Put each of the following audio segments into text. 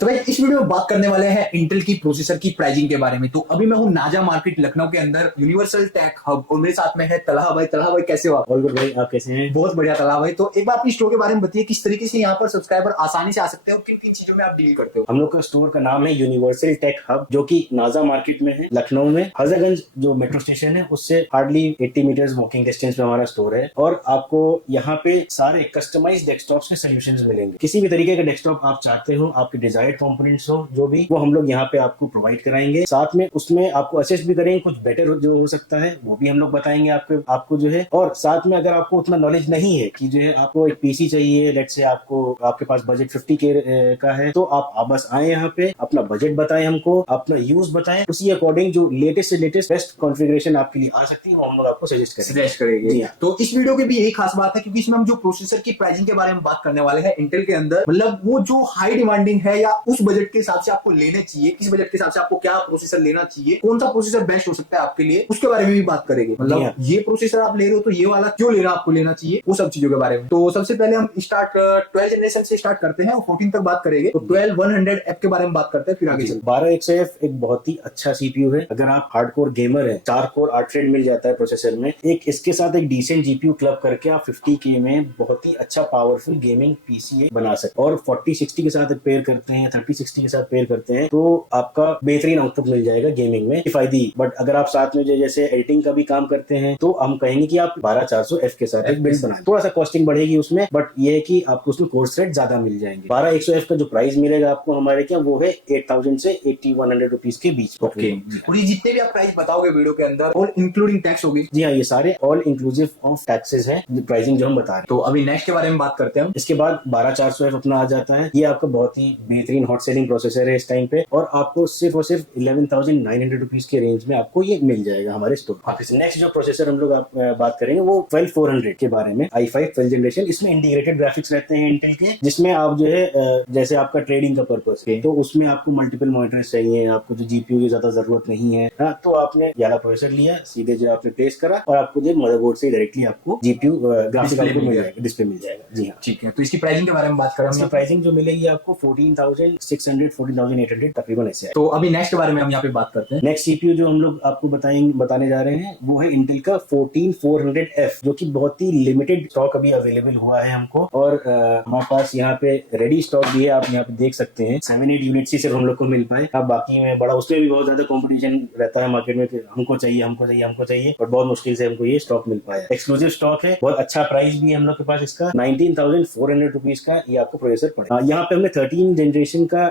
तो भाई इस वीडियो में बात करने वाले हैं इंटेल की प्रोसेसर की प्राइसिंग के बारे में। तो अभी मैं हूँ नाजा मार्केट लखनऊ के अंदर यूनिवर्सल टेक हब और मेरे साथ में है तलहा भाई। तलहा भाई कैसे हो आप? ऑल गुड भाई, आप कैसे हैं? बहुत बढ़िया तलहा भाई। तो एक बार अपनी स्टोर के बारे में बताइए, किस तरीके से यहाँ पर सब्सक्राइबर आसानी से आ सकते हो, किन किन चीजों में आप डील करते हो? हम लोग का स्टोर का नाम है यूनिवर्सल टेक हब, जो कि नाजा मार्केट में है लखनऊ में। हजरतगंज जो मेट्रो स्टेशन है उससे हार्डली 80 मीटर्स वॉकिंग डिस्टेंस पे हमारा स्टोर है। और आपको यहाँ पे सारे कस्टमाइज डेस्कटॉप्स के सोल्यूशंस मिलेंगे। किसी भी तरीके का डेस्कटॉप आप चाहते हो, आपके डिजायर्ड कंपोनेंट्स हो जो भी, वो हम लोग यहाँ पे आपको प्रोवाइड कराएंगे। साथ में उसमें आपको असिस्ट भी करेंगे, कुछ बेटर जो हो सकता है वो भी हम लोग बताएंगे आपको जो है। और साथ में अगर आपको उतना नॉलेज नहीं है कि जो है आपको एक पीसी चाहिए, लेट्स से आपको आपके पास बजट 50K का है, तो आप बस आए यहाँ पे, अपना बजट बताएं हमको, अपना यूज बताएं, उसी अकॉर्डिंग जो लेटेस्ट से लेटेस्ट बेस्ट कॉन्फ़िगरेशन आपके लिए आ सकती है वो हम लोग आपको सजेस्ट करेंगे। तो इस वीडियो की भी यही खास बात है क्योंकि इसमें हम जो प्रोसेसर की प्राइसिंग के बारे में बात करने वाले हैं इंटेल के अंदर, मतलब वो जो हाई डिमांडिंग है या उस बजट के हिसाब से आपको लेना चाहिए, किस बजट के हिसाब से आपको क्या प्रोसेसर लेना चाहिए, कौन सा प्रोसेसर बेस्ट हो सकता है आपके लिए, उसके बारे में भी बात करेंगे। मतलब ये प्रोसेसर आप ले रहे हो तो ये वाला क्यों लेना, आपको लेना चाहिए, वो सब चीजों के बारे में। तो सबसे पहले हम स्टार्ट 12 जनरेशन से स्टार्ट करते हैं और 14 तक बात करेंगे। तो 12100F के बारे में बात करते हैं, फिर आगे चलते हैं। 12100F एक बहुत ही अच्छा सीपीयू है। अगर आप हार्डकोर गेमर है, 4 कोर 8 थ्रेड मिल जाता है प्रोसेसर में। एक इसके साथ एक डिसेंट जीपीयू क्लब करके आप 50K में बहुत ही अच्छा पावरफुल गेमिंग पीसी बना सकते। और 4060 के साथ पेयर करते हैं, 3060 के साथ पेयर करते हैं, तो आपका बेहतरीन आउटपुट मिल जाएगा गेमिंग में किफायती। बट अगर आप साथ में जैसे एडिटिंग का भी काम करते हैं तो हम कहेंगे कि आप 12400F के साथ एक बिल्ड बनाएं। थोड़ा सा कॉस्टिंग बढ़ेगी उसमें, बट ये है कि आपको उसमें कोर थ्रेड ज्यादा मिल जाएंगे। 12100F का जो प्राइस मिलेगा आपको हमारे क्या, वो है 8000 से 8100 रुपीज के बीच। ओके। और ये जितने भी आप प्राइस बताओगे वीडियो के अंदर, ऑल इंक्लूडिंग टैक्स होगी? जी हाँ, ये सारे ऑल इंक्लूसिव ऑफ टैक्सेस है प्राइसिंग जो हम बता रहे हैं। तो अभी नेक्स्ट के बारे में बात करते हैं हम। इसके बाद 12400F अपना आ जाता है। ये आपका बहुत ही बेहतरीन हॉट सेलिंग प्रोसेसर है इस टाइम पे, और आपको सिर्फ और सिर्फ 11900 रुपीज के रेंज में आपको ये मिल जाएगा हमारे स्टोर। नेक्स्ट जो प्रोसेसर हम लोग बात करेंगे वो 12400 के बारे में, i5 12th जनरेशन। इसमें इंटीग्रेटेड ग्राफिक्स रहते हैं इंटेल के, जिसमें आप जो है जैसे आपका ट्रेडिंग का पर्पस है तो उसमें आपको मल्टीपल मॉनिटर्स चाहिए, आपको जो जीपीयू की ज्यादा जरूरत नहीं है, तो आपने वाला प्रोसेसर लिया, सीधे जो आपने प्लेस करा और आपको जो मदरबोर्ड से डायरेक्टली आपको जीपीयू ग्राफिक्स आपको मिल जाएगा, डिस्प्ले मिल जाएगा। जी हाँ, ठीक है। तो इसकी प्राइसिंग के बारे में बात करें हम। प्राइसिंग जो मिलेगी आपको 14600 14800 तकरीबन ऐसे है। तो अभी नेक्स्ट के बारे में हम यहाँ पे बात करते हैं। नेक्स्ट सीपीयू जो हम लोग आपको बताने जा रहे हैं वो है इंटेल का 14400F, जो कि बहुत ही लिमिटेड स्टॉक अभी अवेलेबल हुआ है हमको। और हमारे पास यहाँ पे रेडी स्टॉक भी है, आप यहाँ पे देख सकते हैं। 7-8 यूनिट्स ही सिर्फ हम लोग को मिल पाए। अब बाकी में बड़ा, उसमें भी बहुत ज्यादा कंपटीशन रहता है मार्केट में, हमको चाहिए, और बहुत मुश्किल से हमको ये स्टॉक मिल पाया। एक्सक्लूसिव स्टॉक है, बहुत अच्छा प्राइस भी है हम लोग के पास इसका। 19400 रुपीज का ये आपको प्रोसेसर पड़ेगा। यहाँ पे हमने 13 जनरेशन का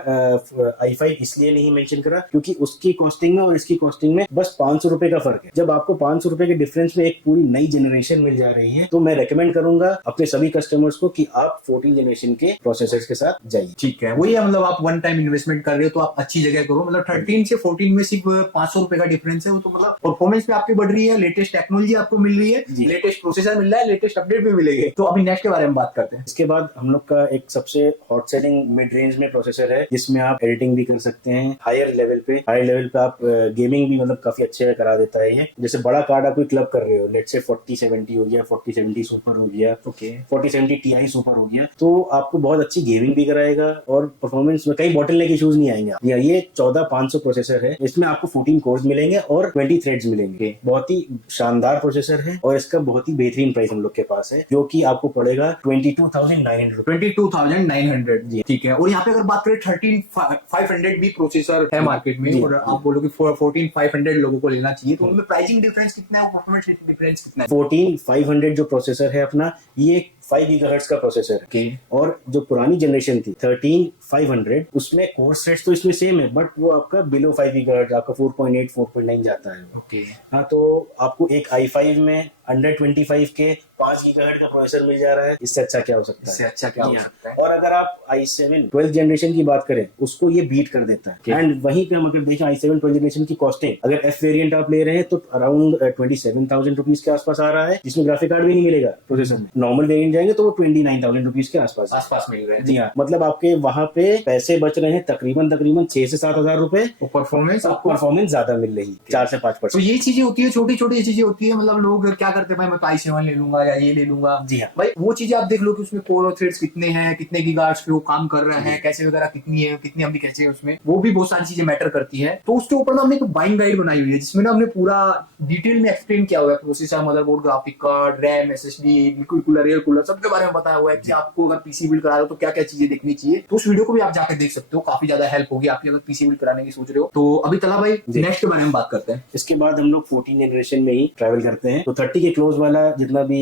i5 इसलिए नहीं मेंशन करा क्योंकि उसकी कॉस्टिंग में और इसकी कॉस्टिंग में बस 500 रुपए का फर्क है। जब आपको 500 रुपए के डिफरेंस में एक पूरी नई जनरेशन मिल जा रही है, तो मैं रेकमेंड करूंगा अपने सभी कस्टमर्स को कि आप 14 जनरेशन के प्रोसेसर्स के साथ जाइए। ठीक है, वही है, मतलब आप वन टाइम इन्वेस्टमेंट कर रहे हो तो आप अच्छी जगह करो। मतलब 13 से 14 में सिर्फ 500 रुपए का डिफरेंस है, वो तो मतलब परफॉर्मेंस पे आपकी बढ़ रही है, लेटेस्ट टेक्नोलॉजी आपको मिल रही है, लेटेस्ट प्रोसेसर मिल रहा है, लेटेस्ट अपडेट भी मिलेगी। तो अभी नेक्स्ट के बारे में बात करते हैं। इसके बाद हम लोग का एक सबसे हॉट सेलिंग मिड रेंज में प्रोसेसर है, जिसमें आप एडिटिंग भी कर सकते हैं। हायर लेवल पे आप गेमिंग भी मतलब काफी अच्छे करा देता है ये। जैसे बड़ा कार्ड आप कोई क्लब कर रहे हो, लेट्स से 4070 हो गया, 4070 सुपर हो गया, 4070 Ti सुपर हो गया, तो आपको बहुत अच्छी गेमिंग भी कराएगा और परफॉर्मेंस में कई बॉटलनेक इश्यूज नहीं आएंगे। ये 14500 प्रोसेसर है, इसमें आपको 14 कोर्स मिलेंगे और 20 थ्रेड्स मिलेंगे। बहुत ही शानदार प्रोसेसर है और इसका बहुत ही बेहतरीन प्राइस हम लोग के पास है, जो कि आपको पड़ेगा 22,900 जी। ठीक है। और यहाँ पे अगर बात करें 13500 भी प्रोसेसर है मार्केट में, और आप बोलोगे 14500 लोगों को लेना चाहिए, तो उनमें प्राइसिंग डिफरेंस कितना है, परफॉर्मेंस डिफरेंस कितना है? 14500 जो प्रोसेसर है अपना, ये 5 गीगाहर्ट्ज का प्रोसेसर है। और जो पुरानी जनरेशन थी 13500, उसमें कोर थ्रेड्स तो इसमें सेम है, बट वो आपका बिलो 5 गीगाहर्ट्ज, आपका 4.8 4.9 जाता है। हाँ, तो आपको एक i5 में अंडर 25 के 5 गीगाहर्ट्ज का प्रोसेसर मिल जा रहा है। इससे अच्छा क्या हो सकता है? इससे अच्छा क्या हो सकता है? और अगर आप i7 12th जनरेशन की बात करें, उसको ये बीट कर देता है। एंड वहीं पे हम अगर देखें i7 12th जनरेशन की कॉस्टिंग, अगर F वेरिएंट आप ले रहे हैं तो अराउंड 27,000 रुपीज के आसपास आ रहा है, जिसमें ग्राफिक कार्ड भी नहीं मिलेगा प्रोसेसर में। नॉर्मल वेरिएंट जाएंगे तो वो 29,000 रुपीज के आसपास आसपास मिल रहे हैं। जी हाँ, मतलब आपके वहां पे पैसे बच रहे हैं तकरीबन 6 से 7 हजार रुपए। तो परफॉर्मेंस आपको परफॉर्मेंस ज्यादा मिल रही है, 4 से 5%। तो ये चीजें होती है, छोटी छोटी चीजें होती है। मतलब लोग क्या करते हैं, भाई मैं i7 ले लूंगा या ये ले लूंगा। जी हाँ, भाई वो चीजें आप देख लो कि उसमें कोर और थ्रेड्स कितने हैं, कितने गीगाहर्ट्ज पे वो काम कर रहे हैं, कैसे वगैरह कितनी है, कितनी हमने कैसे है उसमें, वो भी बहुत सारी चीजें मैटर करती है। तो उसके ऊपर ना हमने एक बाइंग गाइड बनाई हुई है, जिसमें ना हमने पूरा डिटेल में एक्सप्लेन किया हुआ है processor, motherboard, graphic card, RAM, SSD, liquid cooler, air cooler, सबके बारे में बताया हुआ है कि आपको अगर पीसी बिल्ड करा रहे हो तो क्या क्या चीजें देखनी चाहिए। तो उस वीडियो को भी आप जाकर देख सकते हो, काफी ज्यादा हेल्प होगी आपकी अगर पीसी बिल्ड कराने की सोच रहे हो। तो अभी तला भाई नेक्स्ट के बारे में बात करते हैं। इसके बाद हम लोग 14 जनरेशन में ही ट्रैवल करते हैं। तो 30 के क्लोज वाला जितना भी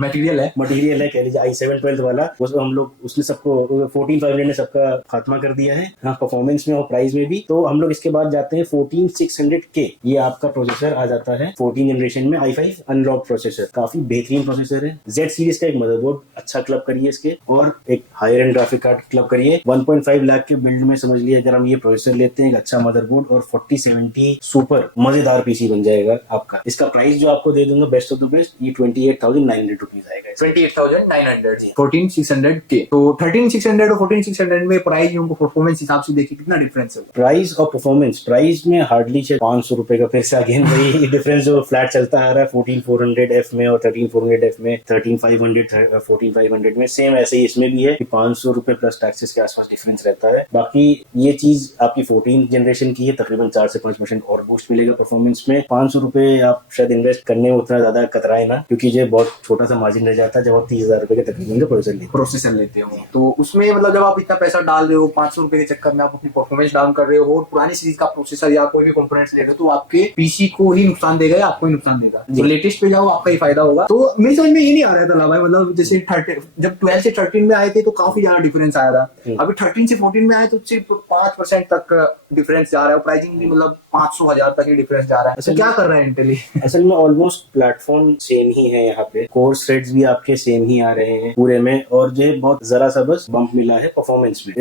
मटेरियल है, कह लीजिए i7 12 वाला, वो हम लोग उसने सबको 14500 ने सबका खात्मा कर दिया है, हाँ, परफॉर्मेंस में और प्राइस में भी। तो हम लोग इसके बाद जाते हैं 14600K। ये आपका प्रोसेसर आ जाता है 14 जनरेशन में, i5 अनलॉक प्रोसेसर, काफी बेहतरीन प्रोसेसर है। Z सीरीज का एक मदरबोर्ड अच्छा क्लब करिए इसके, और एक higher end graphic card club करिए। 1.5 लाख के बिल्ड में समझ लिया अगर हम ये प्रोसेसर लेते हैं, एक अच्छा मदरबोर्ड और 4070 सुपर मजेदार पीसी बन जाएगा आपका। इसका प्राइस जो आपको दे दूंगा बेस्ट ऑफ द बेस्ट, ये 28,900 रुपीज आएगा। 28,900 14600K। तो 13600 और 14600 में प्राइस उनको परफॉर्मेंस हिसाब से देखिए कितना डिफरेंस है। प्राइस और परफॉर्मेंस, प्राइस में हार्डली 500 रुपए का फिर से अगेन वही डिफरेंस जो फ्लैट चलता आ रहा है 14400F में और 13400F में, 13500 14500 में, सेम ऐसे ही इसमें भी है कि 500 रुपए प्लस टैक्सेस के आसपास डिफरेंस रहता है। बाकी ये चीज आपकी 14 जनरेशन की है, तकरीबन 4 से 5% और बूस्ट मिलेगा परफॉर्मेंस में। 500 रुपए आप शायद इन्वेस्ट करने में उतना ज्यादा कतराए ना, क्योंकि ये बहुत छोटा सा मार्जिन रह जाता है जब आप 30,000 रुपए के तकरीबन का प्रोसेसर लेते हो। तो उसमें मतलब जब आप इतना पैसा डाल रहे हो 500 रुपए के चक्कर में, आप अपनी परफॉर्मेंस डाउन कर रहे हो और पुरानी सीरीज का प्रोसेसर या कोई भी कंपोनेंट्स ले रहे हो, तो आपके पीसी को ही नुकसान देगा या आपको ही नुकसान देगा। तो लेटेस्ट पे जाओ, आपका ही फायदा होगा। तो मेरी समझ में ये नहीं आ रहा था भाई, मतलब जैसे 13 जब 12 से 13 में आए थे तो काफी ज्यादा डिफरेंस आया था। अभी 13 से 14 में आए तो सिर्फ 5% तक डिफरेंस जा रहा है, प्राइसिंग भी मतलब 500,000 तक ही डिफरेंस जा रहा है। तो क्या कर रहा है इंटेल? असल में ऑलमोस्ट प्लेटफॉर्म सेम ही है, यहाँ पे कोर थ्रेड्स भी आपके सेम ही आ रहे हैं पूरे में, और जो है बहुत जरा सा बस बम्प मिला है परफॉर्मेंस में।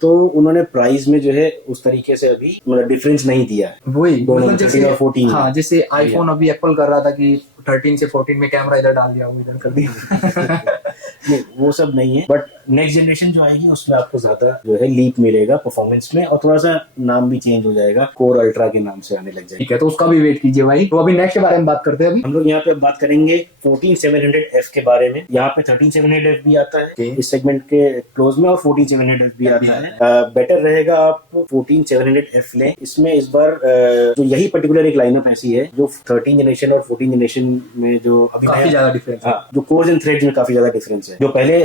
तो उन्होंने प्राइस में जो है उस तरीके से अभी मतलब डिफरेंस नहीं दिया है। वही मतलब जैसे 14 हाँ, जैसे आईफोन अभी एप्पल कर रहा था कि 13 से 14 में कैमरा इधर डाल दिया, वो इधर कर दिया। नहीं, वो सब नहीं है, बट नेक्स्ट जनरेशन जो आएगी उसमें आपको ज्यादा जो है लीप मिलेगा परफॉर्मेंस में, और थोड़ा सा नाम भी चेंज हो जाएगा, कोर अल्ट्रा के नाम से आने लग जाएगा। ठीक है, तो उसका भी वेट कीजिए भाई। तो अभी नेक्स्ट के बारे में बात करते हैं। अभी हम लोग यहाँ पे बात करेंगे 14700F के बारे में। यहाँ पे 13700F भी आता है इस सेगमेंट के क्लोज में, और 14700F भी आता है। बेटर रहेगा आप 14700F लें। इसमें इस बार जो यही पर्टिकुलर एक लाइनअप ऐसी है जो 13 जनरेशन और 14 जनरेशन में जो अभी काफी ज्यादा डिफरेंस है। हाँ, जो कोर्स एंड थ्रेड्स में काफी ज्यादा डिफरेंस है। जो पहले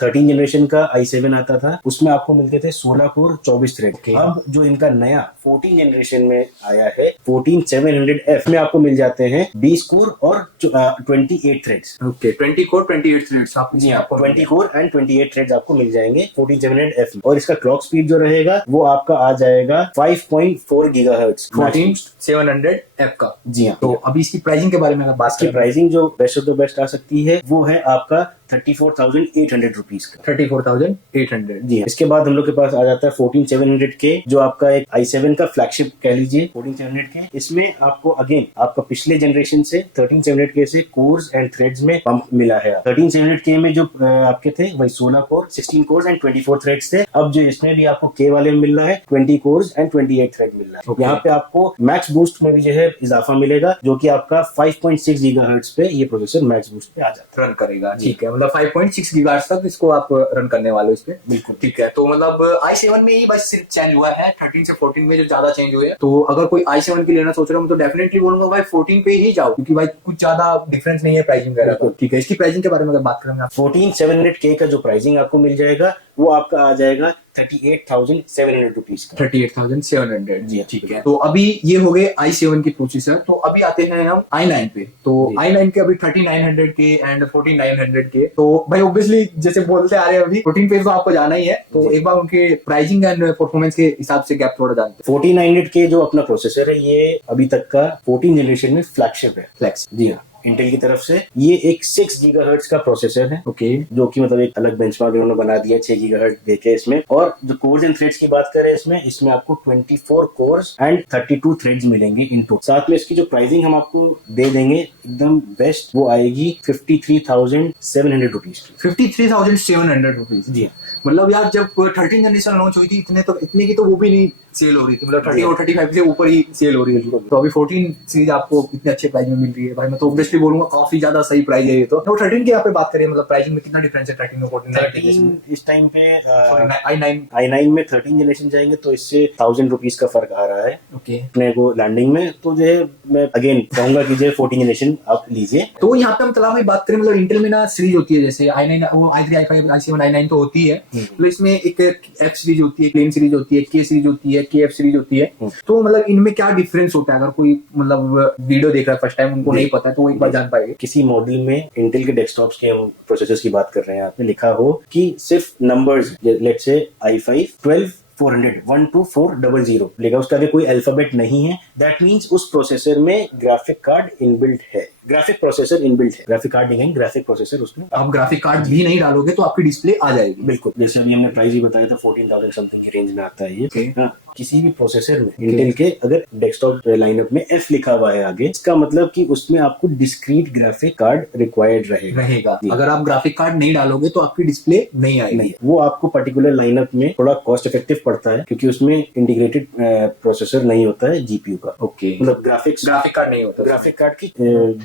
13 जनरेशन का i7 आता था उसमें आपको मिलते थे 16 कोर 24 थ्रेड। अब जो इनका नया 14 जनरेशन में आया है 14700F में आपको मिल जाते हैं 20 कोर और 28 थ्रेड्स। ओके, 20 कोर 28 थ्रेड्स आप जी आपको 20 कोर एंड 28 थ्रेड्स आपको मिल जाएंगे 14700F में, और इसका क्लॉक स्पीड जो रहेगा वो आपका आ जाएगा 5.4 गीगाहर्ट्ज 14700F का। जी हाँ। तो अभी इसकी प्राइसिंग के बारे में अगर बात करें, प्राइसिंग जो बेस्ट ऑफ द बेस्ट आ सकती है वो है आपका 34,800 रुपीज का। 34,800। जी हाँ। इसके बाद हम लोग के पास आ जाता है 14700K, जो आपका एक i7 का फ्लैगशिप कह लीजिए 14700K। इसमें आपको अगेन आपका पिछले जनरेशन से 13700K से कोर्स एंड थ्रेड्स में पंप मिला है। 13700K में जो आपके थे वही 16 कोर 16 कोर्स एंड 24 थ्रेड्स थे। अब जो इसमें भी आपको K वाले में मिल रहा है 20 कोर्स एंड 28 थ्रेड मिल रहा है। यहाँ पे आपको मैक्स बूस्ट में भी जो है इजाफा मिलेगा, जो कि आपका 5.6 गीगाहर्ट्ज पे ये प्रोसेसर मैक्स बूस्ट पे आ जाता है, रन करेगा। ठीक है, मतलब 5.6 गीगाहर्ट्ज तक इसको आप रन करने वाले हो इस पे। बिल्कुल ठीक है। तो मतलब i7 में ही बस सिर्फ चेंज हुआ है, 13 से 14 में जो ज्यादा चेंज हुए हैं। तो अगर कोई i7 की लेना सोच रहा हूँ तो डेफिनेटली बोलूंगा भाई 14 पे ही जाओ, क्योंकि भाई कुछ ज्यादा डिफरेंस नहीं है प्राइसिंग वगैरह का। ठीक है, इसकी प्राइसिंग के बारे में अगर बात करेंगे 14700K का जो प्राइसिंग आपको मिल जाएगा वो आपका आ जाएगा 38,700 रुपीज का। 38,700। जी ठीक है। तो अभी ये हो गए i7 के प्रोसेसर। तो अभी आते हैं हम i9 पे। तो i9 के अभी 3900K एंड 4900K। तो भाई ऑब्वियसली जैसे बोलते आ रहे हैं अभी 14 पे तो आपको जाना ही है, तो एक बार उनके प्राइसिंग एंड परफॉर्मेंस के हिसाब से गैप थोड़ा जानते हैं। 4900K जो अपना प्रोसेसर है ये अभी तक का 14 जनरेशन में फ्लैगशिप है। फ्लैक्स। जी हाँ। इंटेल की तरफ से। ये एक 6 गीगाहर्ट्ज का प्रोसेसर है, ओके, जो कि मतलब एक अलग बेंचमार्क इन्होंने बना दिया 6 गीगाहर्ट्ज देके इसमें। और जो कोर्स एंड थ्रेड्स की बात करें इसमें आपको 24 कोर्स एंड 32 थ्रेड्स मिलेंगे इन टोटल। साथ में इसकी जो प्राइसिंग हम आपको दे देंगे एकदम बेस्ट, वो आएगी 53,700 रुपीज की। 53,700 रुपीज। जी, मतलब यार जब 13 जनरेशन लॉन्च हुई थी इतने की तो वो भी नहीं सेल हो रही थी, मतलब 30 और 35 से ऊपर ही सेल हो रही है। तो अभी 14 सीरीज आपको इतने अच्छे प्राइस में मिल रही है भाई, मैं तो ऑब्वियसली बोलूंगा काफी ज्यादा सही प्राइस है ये तो। 13 की यहाँ पे बात करें, मतलब प्राइसिंग में कितना डिफरेंस है 13 और 14? इस टाइम पे i9 में 13 जनरेशन जाएंगे तो इससे 1000 रुपीज का फर्क आ रहा है ओके। अपने को लैंडिंग में। तो जो है मैं अगेन कहूंगा कि जो 14 जनरेशन आप लीजिए। तो यहाँ पे हम तला में बात करें, मतलब इंटेल में ना सीरीज होती है जैसे i9, वो i3, i5, i7, i9 तो होती है। तो इसमें एक एफ सीरीज होती है, प्लेन सीरीज होती है, के सीरीज होती है, के एफ सीरीज होती है। तो मतलब इनमें क्या डिफरेंस होता है? अगर कोई मतलब वीडियो देख रहा है फर्स्ट टाइम, उनको नहीं पता है, तो वो एक बार जान पाएंगे। किसी मॉडल में इंटेल के डेस्कटॉप्स के हम प्रोसेसर्स की बात कर रहे हैं, यहाँ पे लिखा हो कि सिर्फ नंबर्स, लेट्स से i5 12400 12400 लिखा, उसका आगे कोई अल्फाबेट नहीं है, दैट मींस उस प्रोसेसर में ग्राफिक कार्ड इनबिल्ट है। ग्राफिक प्रोसेसर इनबिल्ट है, ग्राफिक कार्ड नहीं, ग्राफिक प्रोसेसर उसमें। आप ग्राफिक कार्ड भी नहीं डालोगे तो आपकी डिस्प्ले आ जाएगी। बिल्कुल, जैसे अभी हमने प्राइस ही बताया था 14,000 समथिंग की रेंज में आता है ये। Okay. हाँ, किसी भी प्रोसेसर में इंटेल के अगर डेस्कटॉप लाइनअप में F लिखा हुआ है आगे, इसका मतलब कि उसमें आपको डिस्क्रीट ग्राफिक कार्ड रिक्वायर्ड रहेगा। अगर आप ग्राफिक कार्ड नहीं डालोगे तो आपकी डिस्प्ले नहीं आएगी। नहीं, वो आपको पर्टिकुलर लाइनअप में थोड़ा कॉस्ट इफेक्टिव पड़ता है, क्योंकि उसमें इंटीग्रेटेड प्रोसेसर नहीं होता है जीपीयू का। ओके, मतलब ग्राफिक कार्ड नहीं होता, ग्राफिक कार्ड की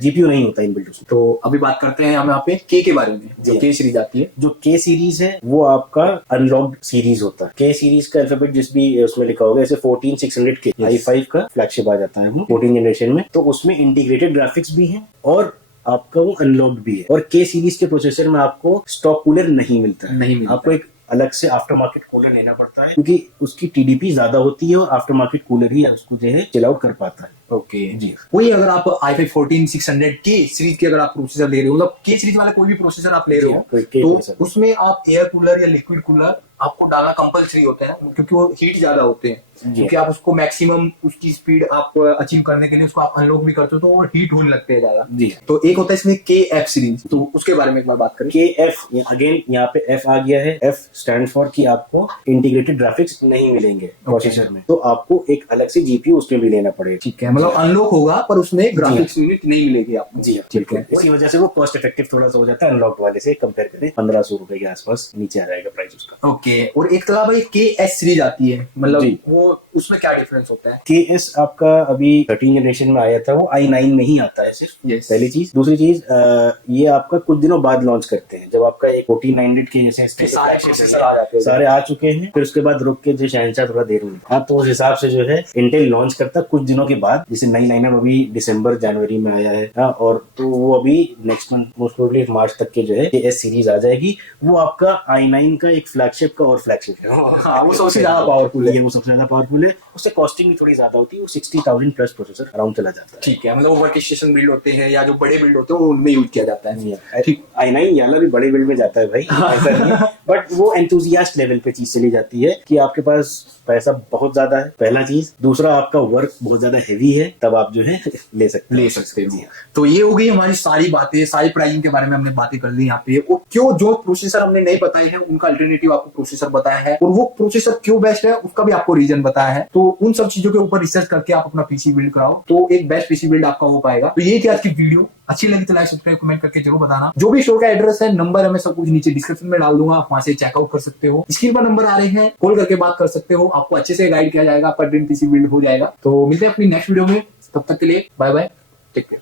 जीपीयू नहीं होता इनबिल्ट उसमें। तो अभी बात करते हैं हम यहाँ पे के बारे में, जो के सीरीज आती है। जो के सीरीज है वो आपका अनलॉक्ड सीरीज होता है। के सीरीज का अल्फाबेट जिस भी उसमें लिखा होगा, जैसे 14600 के i5 का फ्लैगशिप आ जाता है 14 जनरेशन में, तो उसमें इंटीग्रेटेड ग्राफिक्स भी है और आपका वो अनलॉक्ड भी है। और के सीरीज के प्रोसेसर में आपको स्टॉक कूलर नहीं मिलता है, आपको एक अलग से आफ्टर मार्केट कूलर लेना पड़ता है, क्योंकि उसकी टीडीपी ज्यादा होती है और आफ्टर मार्केट कूलर ही उसको जो है चिल आउट कर पाता है। ओके जी। वही अगर आप i5 14600 के सीरीज के अगर आप प्रोसेसर ले रहे हो, मतलब के सीरीज वाला कोई भी प्रोसेसर आप ले रहे हो, तो उसमें आप एयर कूलर या लिक्विड कूलर आपको डालना कंपलसरी होता है, क्योंकि वो हीट ज्यादा होते हैं। क्योंकि आप उसको मैक्सिमम उसकी स्पीड आप अचीव करने के लिए उसको आप अनलॉक भी करते हो, तो वो हीट होने लगते हैं ज्यादा जी। तो एक होता है इसमें के एफ सीरीज, तो उसके बारे में एक बार बात करें। के एफ, अगेन यहाँ पे एफ आ गया है, एफ स्टैंड फॉर कि आपको इंटीग्रेटेड ग्राफिक्स नहीं मिलेंगे प्रोसेसर में, तो आपको एक अलग से जीपीयू उसमें भी लेना पड़ेगा। ठीक है, मतलब अनलॉक होगा पर उसमें ग्राफिक्स यूनिट नहीं मिलेगी आपको। जी ठीक है, इसी वजह से वो कॉस्ट इफेक्टिव थोड़ा सा हो जाता है अनलॉक्ड वाले से कंपेयर करें। 1500 रुपए के आसपास नीचे आ जाएगा प्राइस उसका। ओके, और एक तरह भाई के एस सीरीज आती है, मतलब वो उसमें क्या डिफरेंस होता है? के एस आपका अभी 13 जनरेशन में आया था, वो i9 में ही आता है सिर्फ। पहली चीज। दूसरी चीज, ये आपका कुछ दिनों बाद लॉन्च करते हैं, जब आपका एक 1400 के जैसे सारे आ चुके हैं, फिर उसके बाद रुक के जो शहनशाह थोड़ा देर हुई। हाँ, तो उस हिसाब से जो है इंटेल लॉन्च करता कुछ दिनों के बाद, जैसे नई लाइनअप अभी दिसंबर जनवरी में आया है। हाँ, और तो वो अभी नेक्स्ट मंथ मोस्ट प्रोबेबली मार्च तक के जो है के एस सीरीज आ जाएगी। वो आपका i9 का एक फ्लैगशिप का और फ्लैगशिप है। हाँ, वो सबसे ज्यादा पावरफुल है, वो सबसे ज्यादा पावरफुल है। उससे कॉस्टिंग भी थोड़ी ज्यादा होती है, वो 60,000 प्लस प्रोसेसर अराउंड चला जाता है। ठीक है, मतलब वो वर्क स्टेशन बिल्ड होते हैं या जो बड़े बिल्ड होते हैं वो उनमें यूज किया जाता है। ठीक, i9 याला भी बड़े बिल्ड में जाता है भाई, ऐसा नहीं है, बट वो एंथुजियास्ट लेवल पे चीज चली जाती है कि आपके पास पैसा बहुत ज्यादा है, पहला चीज। दूसरा, आपका वर्क बहुत ज्यादा हैवी है, तब आप जो है ले सकते हो। तो ये हो गई हमारी सारी बातें, सारी प्राइसिंग के बारे में हमने बातें कर ली यहाँ पे। वो क्यों जो प्रोसेसर हमने नहीं बताए हैं उनका अल्टरनेटिव आपको प्रोसेसर बताया है, और वो प्रोसेसर क्यों बेस्ट है उसका भी आपको रीजन बताया है। तो उन सब चीजों के ऊपर रिसर्च करके आप अपना पीसी बिल्ड कराओ, तो एक बेस्ट पीसी बिल्ड आपका हो पाएगा। तो यही थी आज की वीडियो। अच्छी लगी तो लाइक सब्सक्राइब कमेंट करके जरूर बताना। जो भी स्टोर का एड्रेस है, नंबर है, मैं सब कुछ नीचे डिस्क्रिप्शन में डाल दूंगा, आप वहां से चेकआउट कर सकते हो। स्क्रीन पर नंबर आ रहे हैं, कॉल करके बात कर सकते हो, आपको अच्छे से गाइड किया जाएगा, आपका ड्रीम पीसी बिल्ड हो जाएगा। तो मिलते हैं अपनी नेक्स्ट वीडियो में, तब तक के लिए बाय बाय, टेक केयर।